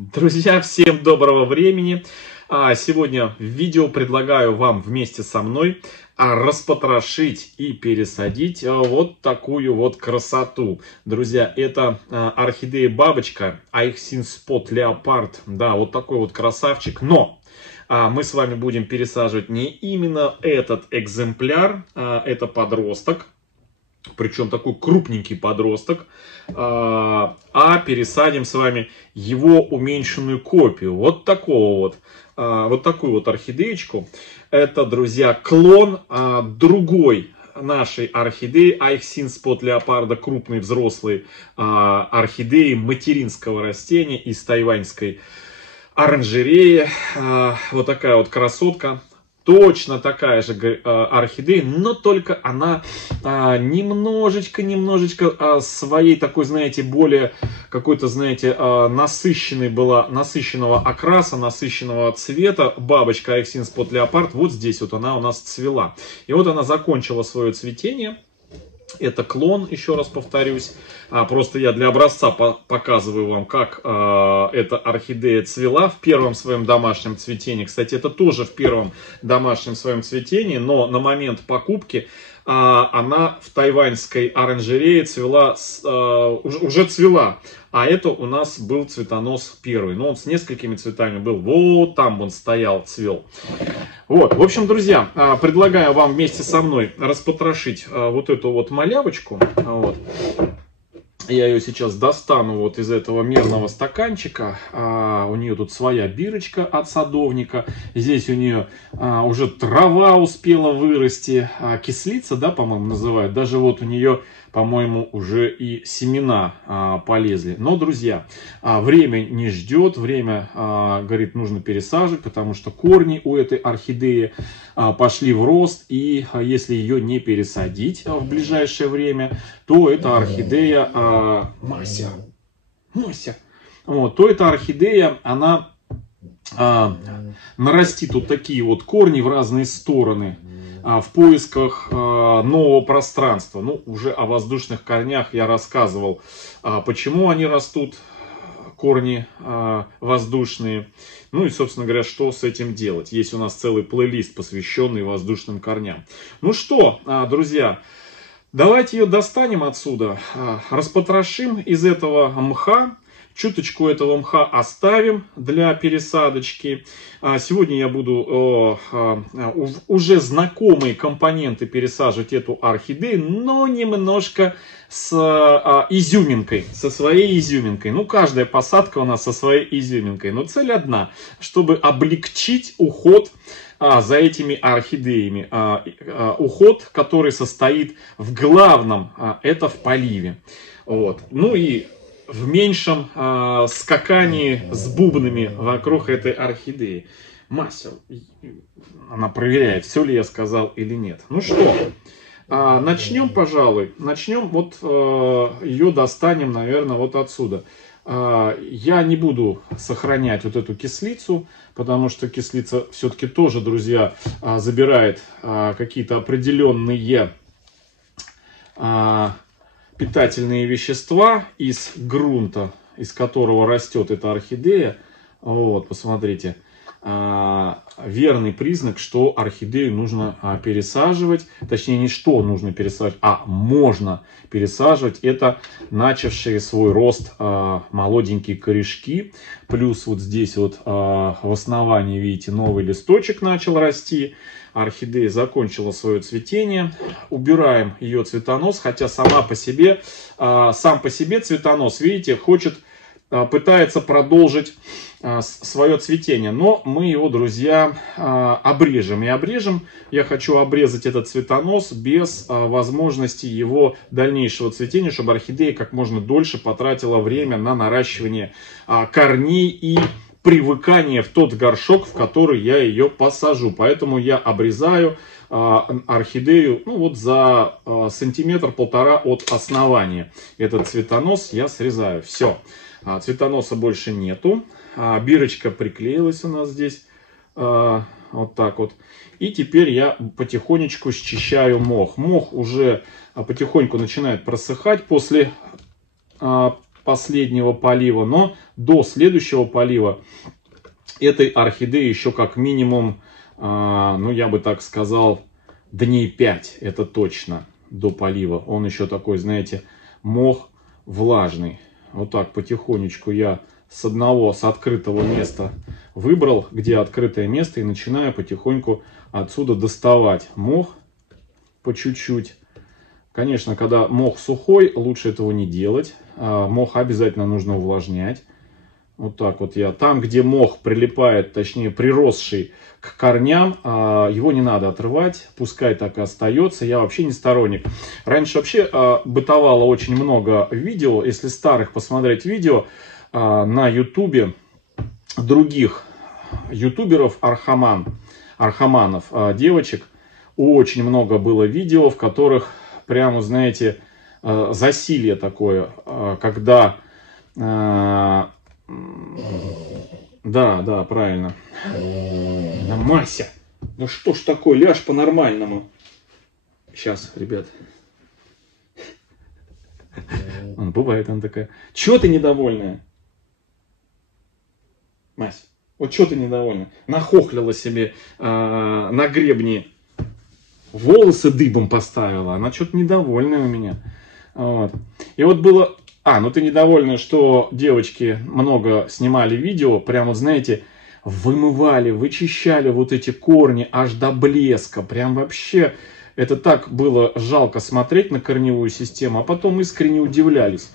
Друзья, всем доброго времени! Сегодня в видео предлагаю вам вместе со мной распотрошить и пересадить вот такую вот красоту. Друзья, это орхидея бабочка Ayxin Spot Leopard. Да, вот такой вот красавчик. Но мы с вами будем пересаживать не именно этот экземпляр, это подросток. Причем такой крупненький подросток, а пересадим с вами его уменьшенную копию. Вот такую вот орхидеечку. Это, друзья, клон другой нашей орхидеи Ayxin Spot Leopard, крупной взрослой орхидеи материнского растения из тайваньской оранжереи. Вот такая вот красотка. Точно такая же орхидея, но только она немножечко своей такой, знаете, более какой-то, знаете, насыщенного окраса, насыщенного цвета. Бабочка Ayxin Spot Leopard, вот здесь вот она у нас цвела. И вот она закончила свое цветение. Это клон, еще раз повторюсь. Просто я для образца показываю вам, как эта орхидея цвела в первом своем домашнем цветении. Кстати, это тоже в первом домашнем своем цветении, но на момент покупки она в тайваньской оранжерее цвела, уже цвела. А это у нас был цветонос первый. Но он с несколькими цветами был. Вот там он стоял, цвел. Вот, в общем, друзья, предлагаю вам вместе со мной распотрошить вот эту вот малявочку. Вот. Я ее сейчас достану вот из этого мерного стаканчика. У нее тут своя бирочка от садовника. Здесь у нее уже трава успела вырасти. Кислица, да, по-моему, называют. Даже вот у нее, по-моему, уже и семена полезли. Но, друзья, время не ждет. Время, говорит, нужно пересаживать, потому что корни у этой орхидеи пошли в рост. И если ее не пересадить в ближайшее время, то эта орхидея... Мася. Вот, то эта орхидея, она нарастит вот такие вот корни в разные стороны в поисках нового пространства. Ну, уже о воздушных корнях я рассказывал, почему они растут, корни воздушные. Ну и, собственно говоря, что с этим делать. Есть у нас целый плейлист, посвященный воздушным корням. Ну что, друзья, давайте ее достанем отсюда, распотрошим из этого мха. Чуточку этого мха оставим для пересадочки. Сегодня я буду уже знакомые компоненты пересаживать эту орхидею, но немножко с изюминкой, со своей изюминкой. Ну, каждая посадка у нас со своей изюминкой. Но цель одна, чтобы облегчить уход за этими орхидеями. Уход, который состоит в главном, это в поливе. Вот. Ну и в меньшем скакании с бубнами вокруг этой орхидеи. Мася, она проверяет, все ли я сказал или нет. Ну что, начнем, пожалуй. Начнем, вот ее достанем, наверное, вот отсюда. Я не буду сохранять вот эту кислицу, потому что кислица все-таки тоже, друзья, забирает какие-то определенные питательные вещества из грунта, из которого растет эта орхидея. Вот, посмотрите. Верный признак, что орхидею нужно пересаживать. Точнее, не что нужно пересаживать, а можно пересаживать. Это начавшие свой рост молоденькие корешки. Плюс вот здесь вот в основании, видите, новый листочек начал расти. Орхидея закончила свое цветение. Убираем ее цветонос, хотя сам по себе цветонос, видите, пытается продолжить свое цветение. Но мы его, друзья, обрежем. И обрежем, я хочу обрезать этот цветонос без возможности его дальнейшего цветения, чтобы орхидея как можно дольше потратила время на наращивание корней и привыкание в тот горшок, в который я ее посажу. Поэтому я обрезаю орхидею, ну вот за сантиметр-полтора от основания. Этот цветонос я срезаю. Все. Цветоноса больше нету. Бирочка приклеилась у нас здесь. Вот так вот. И теперь я потихонечку счищаю мох. Мох уже потихоньку начинает просыхать после последнего полива, но до следующего полива этой орхидеи еще как минимум, ну я бы так сказал, дней 5, это точно, до полива. Он еще такой, знаете, мох влажный. Вот так потихонечку я с открытого места выбрал, где открытое место, и начинаю потихоньку отсюда доставать мох по чуть-чуть. Конечно, когда мох сухой, лучше этого не делать. Мох обязательно нужно увлажнять. Вот так вот я. Там, где мох прилипает, точнее приросший к корням, его не надо отрывать. Пускай так и остается. Я вообще не сторонник. Раньше вообще бытовало очень много видео. Если старых посмотреть видео на ютубе других ютуберов, архаманов, девочек, очень много было видео, в которых прямо, знаете, засилье такое, когда... Да, правильно. Да, Мася, ну что ж такое, ляжь по-нормальному. Сейчас, ребят. Бывает она такая. Чего ты недовольная? Мась, вот что ты недовольна? Нахохлила себе на гребне, волосы дыбом поставила. Она что-то недовольная у меня. Вот. И вот было... ну ты недовольна, что девочки много снимали видео, прям вот знаете, вымывали, вычищали вот эти корни аж до блеска. Прям вообще, это так было жалко смотреть на корневую систему, а потом искренне удивлялись.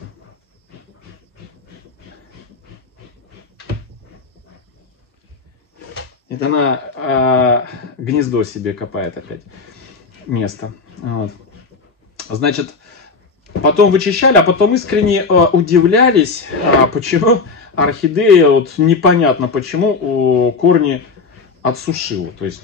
Это она гнездо себе копает опять, место. Вот. Значит... Потом вычищали, а потом искренне удивлялись, почему орхидея, вот непонятно почему, корни отсушила. То есть,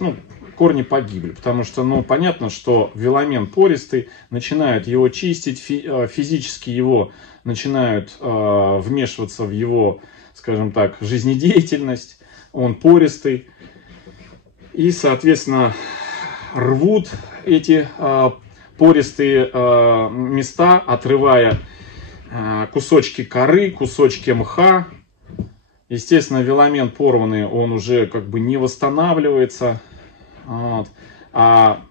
корни погибли. Потому что, понятно, что веломен пористый, начинают его чистить, физически его начинают вмешиваться в его, скажем так, жизнедеятельность. Он пористый. И, соответственно, рвут эти пористые места, отрывая кусочки коры, кусочки мха. Естественно, веломен порванный, он уже как бы не восстанавливается. Вот. А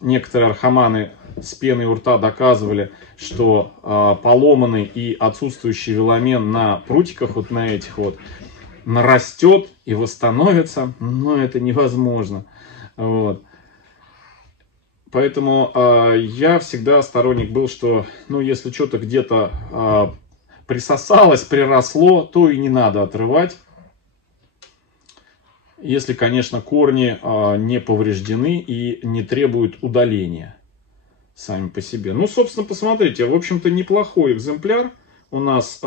некоторые архаманы с пеной у рта доказывали, что поломанный и отсутствующий веломен на прутиках, вот на этих вот, нарастет и восстановится. Но это невозможно. Вот. Поэтому я всегда сторонник был, что, если что-то где-то присосалось, приросло, то и не надо отрывать. Если, конечно, корни не повреждены и не требуют удаления сами по себе. Собственно, посмотрите, в общем-то, неплохой экземпляр у нас.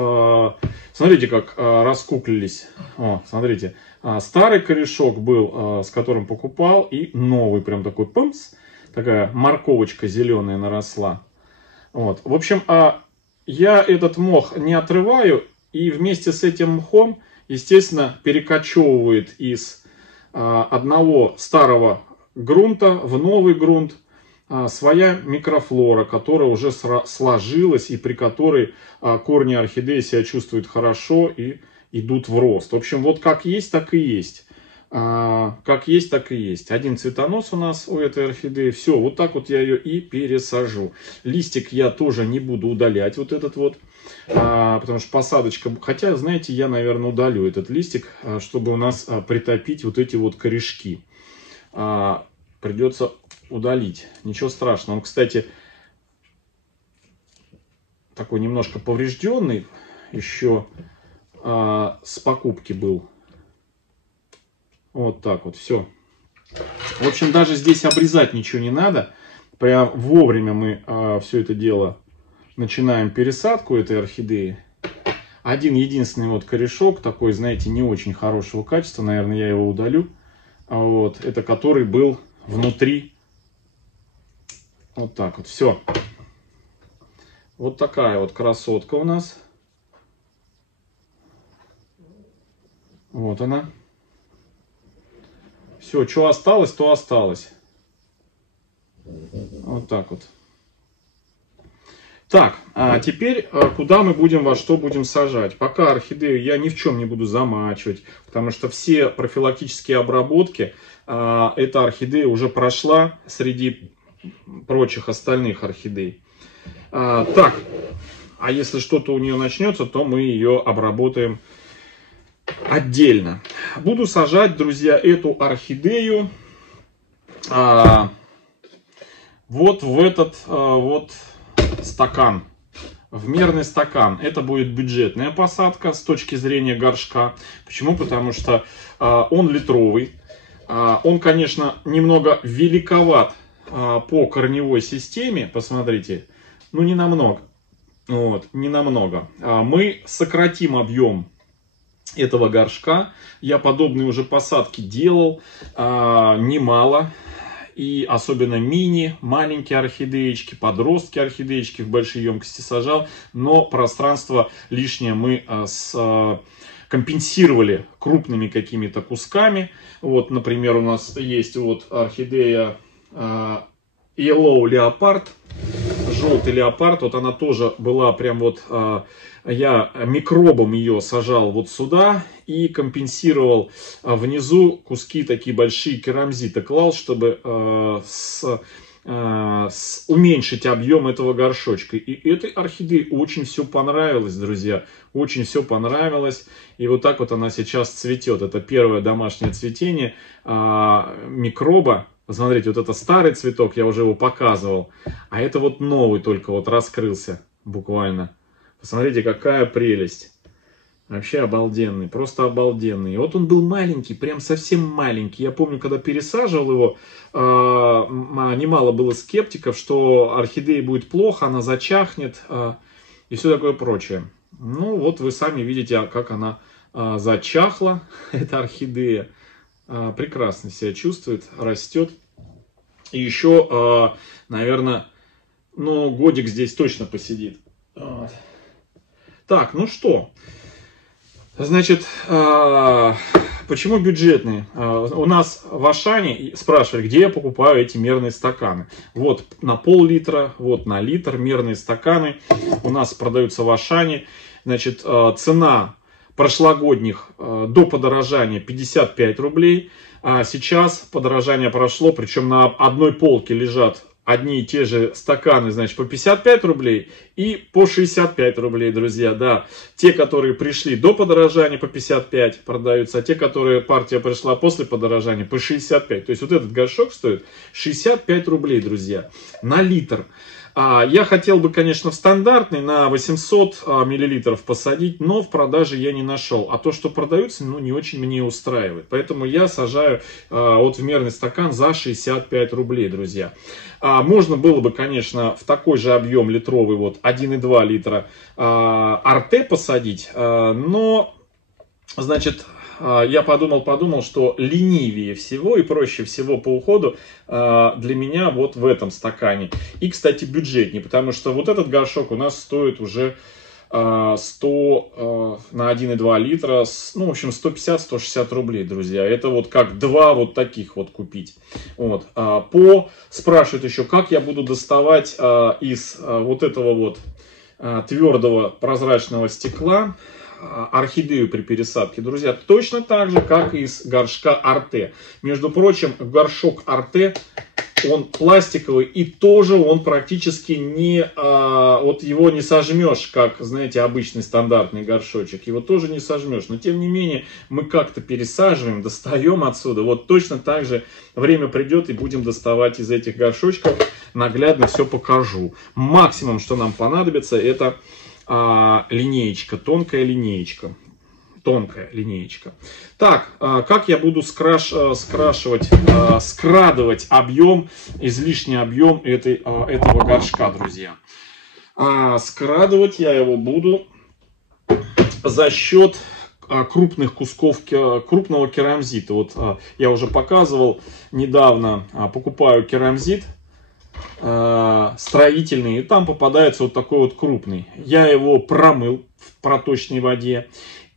Смотрите, как раскуклились. Смотрите, старый корешок был, с которым покупал, и новый прям такой пымс. Такая морковочка зеленая наросла. Вот. В общем, я этот мох не отрываю. И вместе с этим мхом, естественно, перекочевывает из одного старого грунта в новый грунт своя микрофлора, которая уже сложилась и при которой корни орхидеи себя чувствуют хорошо и идут в рост. В общем, вот как есть, так и есть. Как есть, так и есть. Один цветонос у нас у этой орхидеи. Все, вот так вот я ее и пересажу. Листик я тоже не буду удалять, вот этот вот. Потому что посадочка... Хотя, знаете, я, наверное, удалю этот листик, чтобы у нас притопить вот эти вот корешки. Придется удалить. Ничего страшного. Он, кстати, такой немножко поврежденный. Еще с покупки был. Вот так вот, все. В общем, даже здесь обрезать ничего не надо. Прям вовремя мы все это дело начинаем пересадку этой орхидеи. Один единственный вот корешок, такой, знаете, не очень хорошего качества. Наверное, я его удалю. Вот, это который был внутри. Вот так вот, все. Вот такая вот красотка у нас. Вот она. Все, что осталось, то осталось. Вот так вот. Так, а теперь куда мы будем, во что будем сажать? Пока орхидею я ни в чем не буду замачивать, потому что все профилактические обработки эта орхидея уже прошла среди прочих остальных орхидей. Так, а если что-то у нее начнется, то мы ее обработаем отдельно. Буду сажать, друзья, эту орхидею вот в этот вот стакан, в мерный стакан. Это будет бюджетная посадка с точки зрения горшка. Почему? Потому что он литровый. Он, конечно, немного великоват по корневой системе. Посмотрите, ну не намного. Вот, не намного. Мы сократим объем этого горшка. Я подобные уже посадки делал немало. И особенно мини, маленькие орхидеечки, подростки орхидеечки в большой емкости сажал. Но пространство лишнее мы компенсировали крупными какими-то кусками. Вот, например, у нас есть вот орхидея Yellow Leopard, желтый леопард. Вот она тоже была прям вот, я микробом ее сажал вот сюда и компенсировал внизу куски такие большие керамзита клал, чтобы уменьшить объем этого горшочка. И этой орхидее очень все понравилось, друзья. Очень все понравилось. И вот так вот она сейчас цветет. Это первое домашнее цветение микроба. Посмотрите, вот это старый цветок, я уже его показывал. А это вот новый только вот раскрылся буквально. Посмотрите, какая прелесть. Вообще обалденный, просто обалденный. И вот он был маленький, прям совсем маленький. Я помню, когда пересаживал его, немало было скептиков, что орхидее будет плохо, она зачахнет и все такое прочее. Ну вот вы сами видите, как она зачахла, эта орхидея. Прекрасно себя чувствует, растет. И еще, наверное, ну, годик здесь точно посидит. Вот. Так, ну что, значит, почему бюджетные? У нас в Ашане спрашивали, где я покупаю эти мерные стаканы. Вот на пол-литра, вот на литр мерные стаканы у нас продаются в Ашане. Значит, цена прошлогодних до подорожания 55 рублей. А сейчас подорожание прошло, причем на одной полке лежат одни и те же стаканы, значит, по 55 рублей и по 65 рублей, друзья, да. Те, которые пришли до подорожания, по 55 продаются, а те, которые партия пришла после подорожания, по 65. То есть вот этот горшок стоит 65 рублей, друзья, на литр. Я хотел бы, конечно, в стандартный на 800 миллилитров посадить, но в продаже я не нашел. А то, что продаются, ну, не очень мне устраивает. Поэтому я сажаю вот в мерный стакан за 65 рублей, друзья. Можно было бы, конечно, в такой же объем литровый, вот 1,2 литра Арте посадить, но, значит, я подумал, что ленивее всего и проще всего по уходу для меня вот в этом стакане. И, кстати, бюджетнее, потому что вот этот горшок у нас стоит уже 100 на 1,2 литра, ну, в общем, 150-160 рублей, друзья. Это вот как два вот таких вот купить. Вот. Спрашивают еще, как я буду доставать из вот этого вот твердого прозрачного стекла орхидею при пересадке, друзья, точно так же, как и из горшка Арте. Между прочим, горшок Арте, он пластиковый, и тоже он практически не, вот его не сожмешь, как, знаете, обычный стандартный горшочек. Его тоже не сожмешь, но тем не менее мы как-то пересаживаем, достаем отсюда. Вот точно так же время придет и будем доставать из этих горшочков. Наглядно все покажу. Максимум, что нам понадобится, это линеечка, тонкая линеечка. Так, как я буду скрадывать объем, излишний объем этого горшка, друзья? Скрадывать я его буду за счет крупных кусков крупного керамзита. Вот я уже показывал недавно, покупаю керамзит строительный, и там попадается вот такой вот крупный. Я его промыл в проточной воде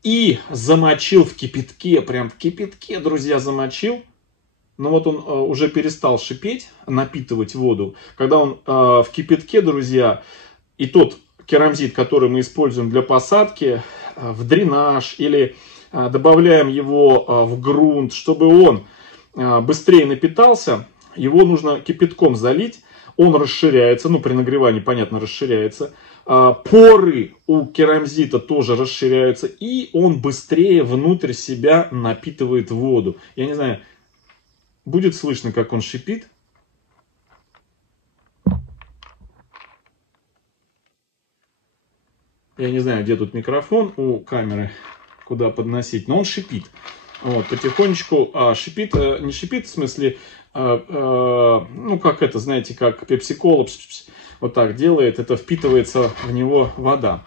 и замочил в кипятке, прям в кипятке, друзья, замочил. Но вот он уже перестал шипеть, напитывать воду. Когда он в кипятке, друзья, и тот керамзит, который мы используем для посадки в дренаж или добавляем его в грунт, чтобы он быстрее напитался, его нужно кипятком залить, он расширяется, ну при нагревании, понятно, расширяется, поры у керамзита тоже расширяются, и он быстрее внутрь себя напитывает воду. Я не знаю, будет слышно, как он шипит? Я не знаю, где тут микрофон у камеры, куда подносить, но он шипит. Вот, потихонечку шипит, не шипит в смысле, ну как это, знаете, как пепси-кола, вот так делает, это впитывается в него вода.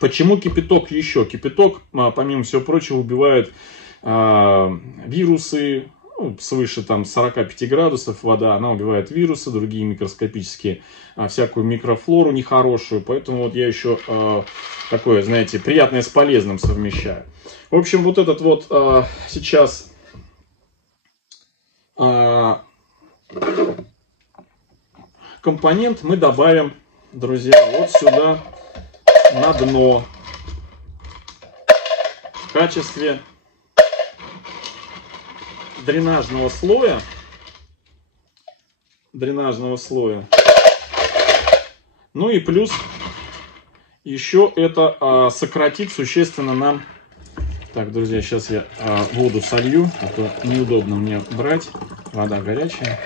Почему кипяток еще? Кипяток, помимо всего прочего, убивает вирусы, ну, свыше там 45 градусов вода, она убивает вирусы, другие микроскопические, всякую микрофлору нехорошую. Поэтому вот я еще такое, знаете, приятное с полезным совмещаю. В общем, вот этот вот сейчас компонент мы добавим, друзья, вот сюда на дно в качестве дренажного слоя. Ну и плюс еще это сократит существенно нам. Так, друзья, сейчас я воду солью, а то неудобно мне брать. Вода горячая.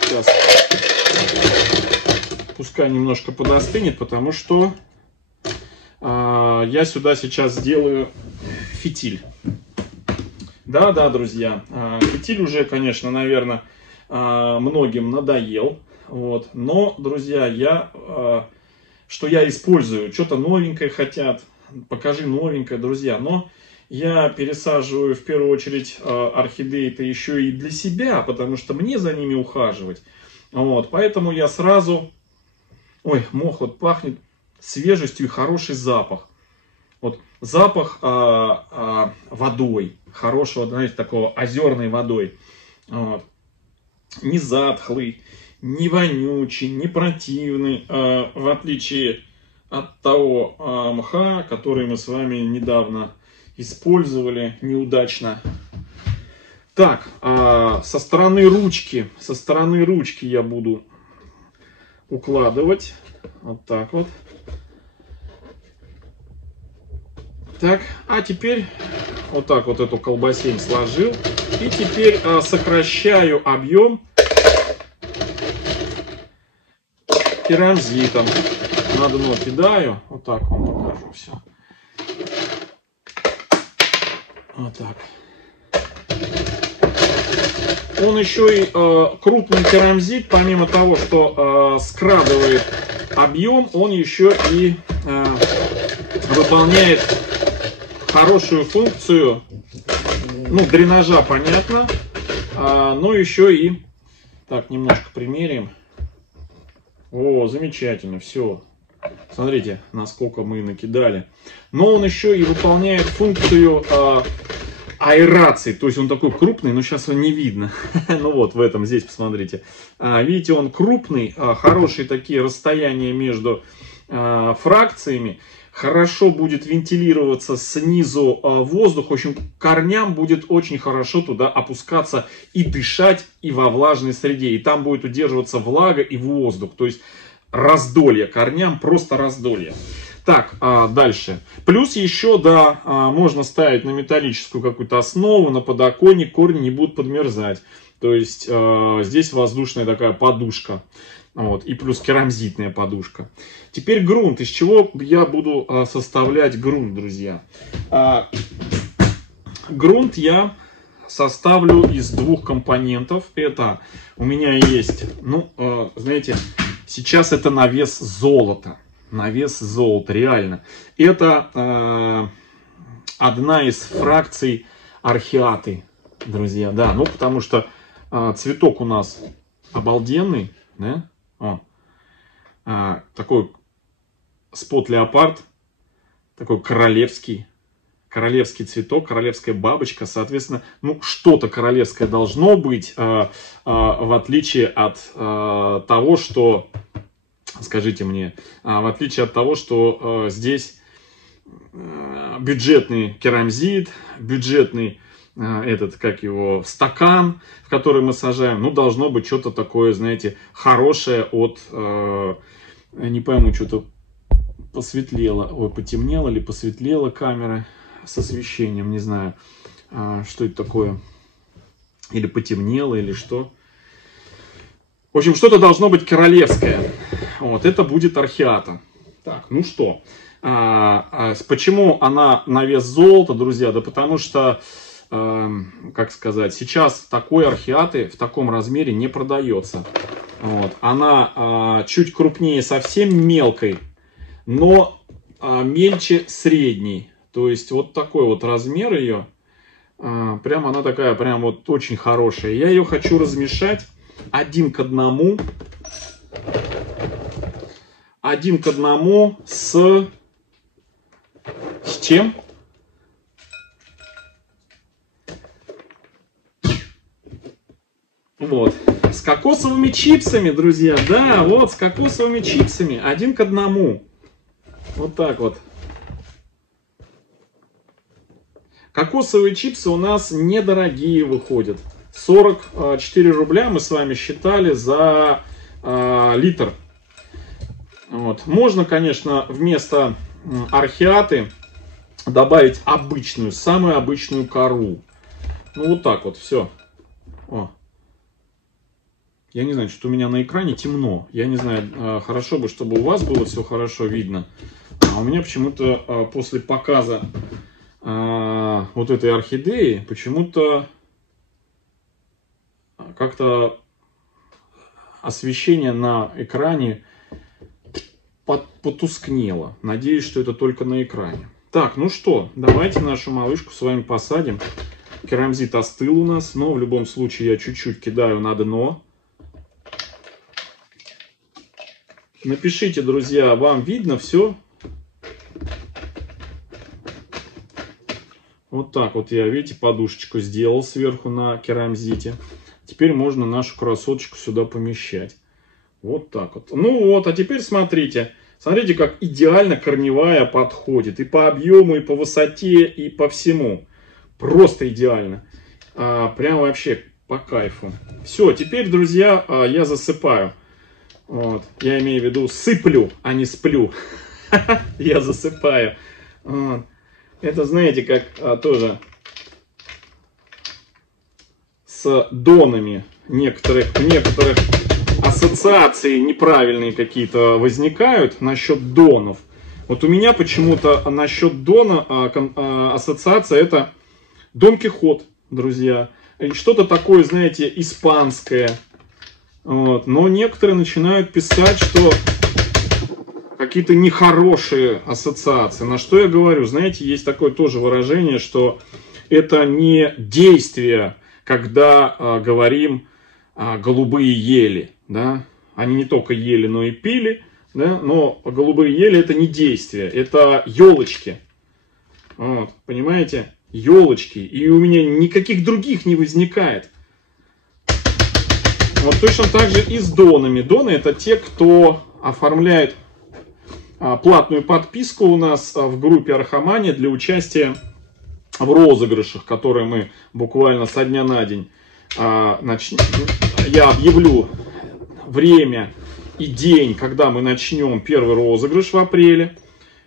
Сейчас пускай немножко подостынет, потому что я сюда сейчас сделаю фитиль. Да, друзья, фитиль уже, конечно, наверное, многим надоел. Вот. Но, друзья, что я использую, что-то новенькое хотят, покажи новенькое, друзья. Но я пересаживаю в первую очередь орхидеи-то еще и для себя, потому что мне за ними ухаживать. Вот. Поэтому я сразу... Ой, мох вот пахнет свежестью и хороший запах. Вот запах водой, хорошего, знаете, такого озерной водой. Вот. Не затхлый, не вонючий, не противный, в отличие от того мха, который мы с вами недавно использовали неудачно. Так, со стороны ручки я буду укладывать вот так вот. Так, а теперь вот так вот эту колбасень сложил. И теперь сокращаю объем керамзитом. На дно кидаю. Вот так вам покажу все. Вот так. Он еще и крупный керамзит, помимо того, что скрадывает объем, он еще и выполняет хорошую функцию, ну, дренажа, понятно, но еще и, так, немножко примерим. О, замечательно, все. Смотрите, насколько мы накидали. Но он еще и выполняет функцию аэрации, то есть он такой крупный, но сейчас его не видно. Ну вот, в этом, здесь посмотрите. Видите, он крупный, хорошие такие расстояния между фракциями. Хорошо будет вентилироваться снизу воздух. В общем, корням будет очень хорошо туда опускаться и дышать, и во влажной среде. И там будет удерживаться влага и воздух. То есть раздолье корням, просто раздолье. Так, дальше. Плюс еще, да, можно ставить на металлическую какую-то основу, на подоконник, корни не будут подмерзать. То есть здесь воздушная такая подушка. Вот, и плюс керамзитная подушка. Теперь грунт. Из чего я буду составлять грунт, друзья? Грунт я составлю из двух компонентов. Это у меня есть, ну, знаете, сейчас это на вес золота. На вес золота, реально. Это одна из фракций орхиаты, друзья. Да, ну, потому что цветок у нас обалденный, да? Такой спот-леопард, такой королевский, королевский цветок, королевская бабочка, соответственно, ну, что-то королевское должно быть, в отличие от того, что, скажите мне, в отличие от того, что здесь бюджетный керамзит, бюджетный этот, как его, стакан, в который мы сажаем, ну, должно быть что-то такое, знаете, хорошее от, не пойму, что-то посветлело, ой, потемнело или посветлела камера с освещением, не знаю, что это такое, или потемнело, или что. В общем, что-то должно быть королевское, вот, это будет орхиата. Так, ну что, почему она на вес золота, друзья, да потому что, как сказать, сейчас такой орхиаты в таком размере не продается. Вот. Она чуть крупнее совсем мелкой, но мельче средней. То есть вот такой вот размер ее. Прям она такая, прям вот очень хорошая. Я ее хочу размешать 1 к 1. 1 к 1 с чем? Вот. С кокосовыми чипсами, друзья. Да, вот, с кокосовыми чипсами. 1 к 1. Вот так вот. Кокосовые чипсы у нас недорогие выходят. 44 рубля мы с вами считали за литр. Вот. Можно, конечно, вместо орхиаты добавить обычную, самую обычную кору. Ну, вот так вот, все. О. Я не знаю, что у меня на экране темно. Я не знаю, хорошо бы, чтобы у вас было все хорошо видно. А у меня почему-то после показа вот этой орхидеи, почему-то как-то освещение на экране потускнело. Надеюсь, что это только на экране. Так, ну что, давайте нашу малышку с вами посадим. Керамзит остыл у нас, но в любом случае я чуть-чуть кидаю на дно. Напишите, друзья, вам видно все? Вот так вот я, видите, подушечку сделал сверху на керамзите. Теперь можно нашу красоточку сюда помещать. Вот так вот. Ну вот, а теперь смотрите. Смотрите, как идеально корневая подходит. И по объему, и по высоте, и по всему. Просто идеально. Прям вообще по кайфу. Все, теперь, друзья, я засыпаю. Вот. Я имею в виду сыплю, а не сплю. Я засыпаю. Вот. Это, знаете, как тоже с донами некоторых ассоциации неправильные какие-то возникают насчет донов. Вот у меня почему-то насчет дона ассоциация это Дон Кихот, друзья. Что-то такое, знаете, испанское. Вот. Но некоторые начинают писать, что какие-то нехорошие ассоциации. На что я говорю? Знаете, есть такое тоже выражение, что это не действие, когда говорим голубые ели. Да? Они не только ели, но и пили. Да? Но голубые ели это не действие, это елочки. Вот. Понимаете? Елочки. И у меня никаких других не возникает. Вот точно так же и с донами. Доны это те, кто оформляет платную подписку у нас в группе Архамания для участия в розыгрышах, которые мы буквально со дня на день я объявлю время и день, когда мы начнем первый розыгрыш в апреле.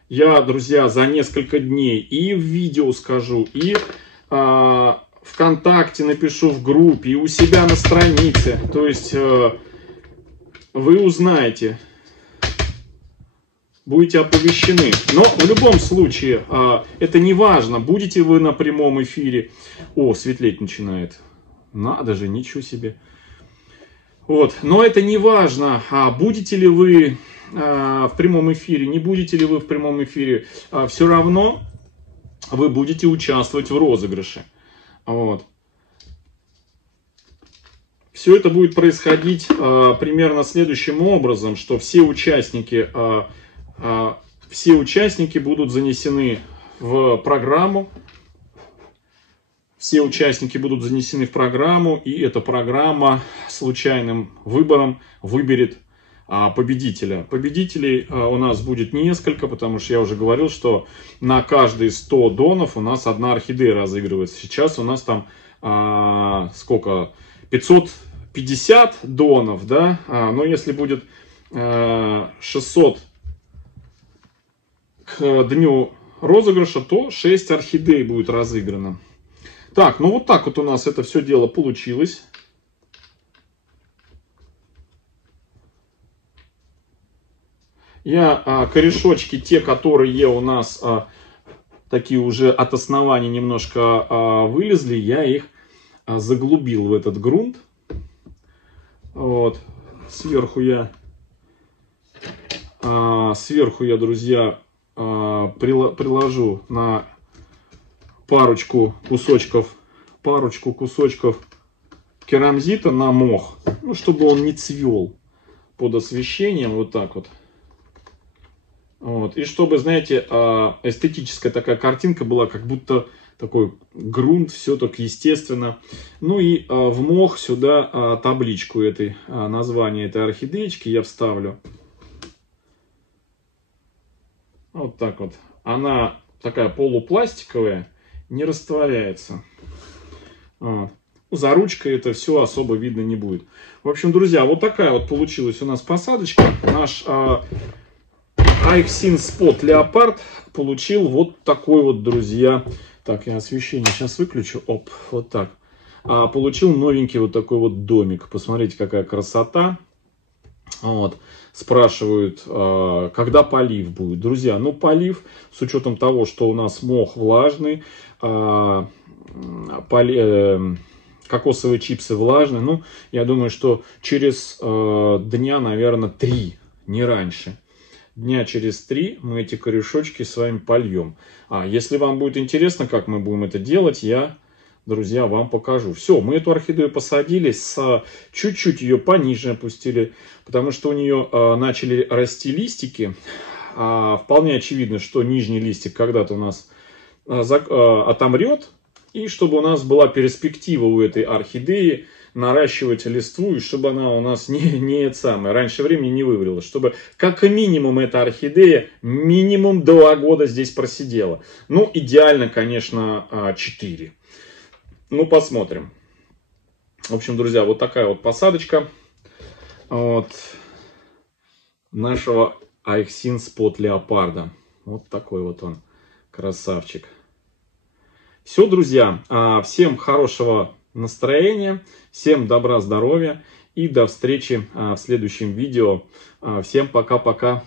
Я, друзья, за несколько дней и в видео скажу, и ВКонтакте напишу в группе, и у себя на странице. То есть вы узнаете, будете оповещены. Но в любом случае, это не важно, будете вы на прямом эфире. О, светлеть начинает. Надо же, ничего себе. Вот. Но это не важно, будете ли вы в прямом эфире, не будете ли вы в прямом эфире. Все равно вы будете участвовать в розыгрыше. Вот. Все это будет происходить примерно следующим образом, что все участники будут занесены в программу. Все участники будут занесены в программу, и эта программа случайным выбором выберет победителя. Победителей у нас будет несколько, потому что я уже говорил, что на каждые 100 донов у нас одна орхидея разыгрывается. Сейчас у нас там сколько? 550 донов, да? Но если будет 600 к дню розыгрыша, то 6 орхидей будет разыграно. Так, ну вот так вот у нас это все дело получилось. Я корешочки, те, которые у нас такие уже от основания немножко вылезли, я их заглубил в этот грунт. Вот. Сверху я, друзья, приложу на парочку кусочков керамзита на мох, ну, чтобы он не цвел под освещением, вот так вот. Вот. И чтобы, знаете, эстетическая такая картинка была, как будто такой грунт, все так естественно. Ну и в мох сюда табличку этой, название этой орхидеечки я вставлю. Вот так вот. Она такая полупластиковая, не растворяется. Вот. За ручкой это все особо видно не будет. В общем, друзья, вот такая вот получилась у нас посадочка. Наш Aixin Spot Leopard получил вот такой вот, друзья. Так, я освещение сейчас выключу. Оп, вот так. Получил новенький вот такой вот домик. Посмотрите, какая красота. Вот. Спрашивают, когда полив будет. Друзья, ну полив, с учетом того, что у нас мох влажный, кокосовые чипсы влажные, ну, я думаю, что через дня, наверное, 3, не раньше. Дня через 3 мы эти корешочки с вами польем. Если вам будет интересно, как мы будем это делать, я, друзья, вам покажу. Все, мы эту орхидею посадили, чуть-чуть ее пониже опустили, потому что у нее начали расти листики. Вполне очевидно, что нижний листик когда-то у нас отомрет. И чтобы у нас была перспектива у этой орхидеи наращивать листву, и чтобы она у нас раньше времени не вывалилась. Чтобы как минимум эта орхидея минимум 2 года здесь просидела. Ну, идеально, конечно, 4. Ну, посмотрим. В общем, друзья, вот такая вот посадочка вот нашего Aixin Spot Leopard. Вот такой вот он, красавчик. Все, друзья, всем хорошего настроения, всем добра, здоровья и до встречи в следующем видео. Всем пока-пока.